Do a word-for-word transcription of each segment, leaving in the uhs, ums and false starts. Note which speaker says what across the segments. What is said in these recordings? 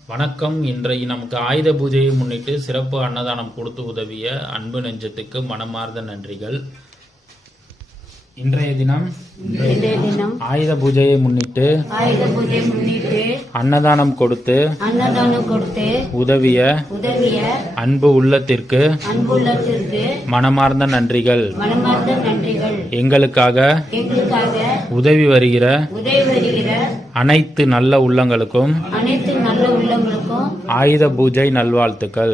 Speaker 1: வணக்கம். இன்றைக்கு நமக்கு ஆயுத பூஜையை முன்னிட்டு சிறப்பு அன்னதானம் கொடுத்து உதவிய அன்பு நெஞ்சத்துக்கு மனமார்ந்த நன்றிகள். இன்றைய தினம் ஆயுத பூஜையை முன்னிட்டு அன்னதானம் கொடுத்து உதவிய அன்பு உள்ளத்திற்கு மனமார்ந்த நன்றிகள். எங்களுக்காக உதவி வருகிற அனைத்து நல்ல உள்ளங்களுக்கும் ஆயுத பூஜை நல்வாழ்த்துக்கள்.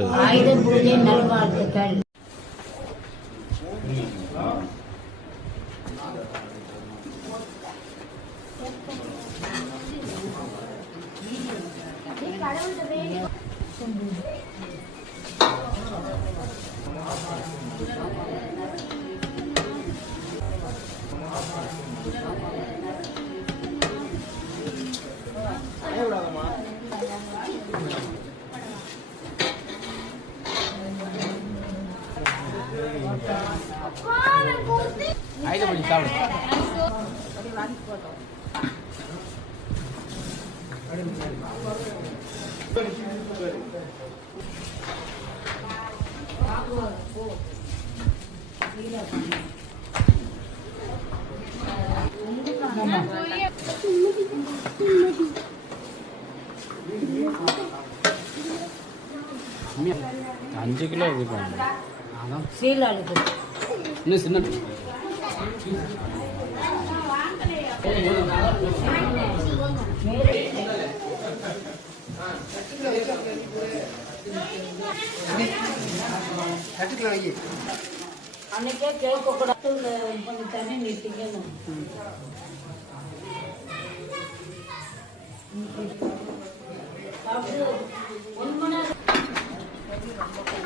Speaker 1: அஞ்சு கிலோ இது இன்னும் சின்ன
Speaker 2: அன்னைக்கே கேட்க கூடாது. கொஞ்சம் தண்ணி நிறுத்திக்கணும். ஒன் மணி நேரம்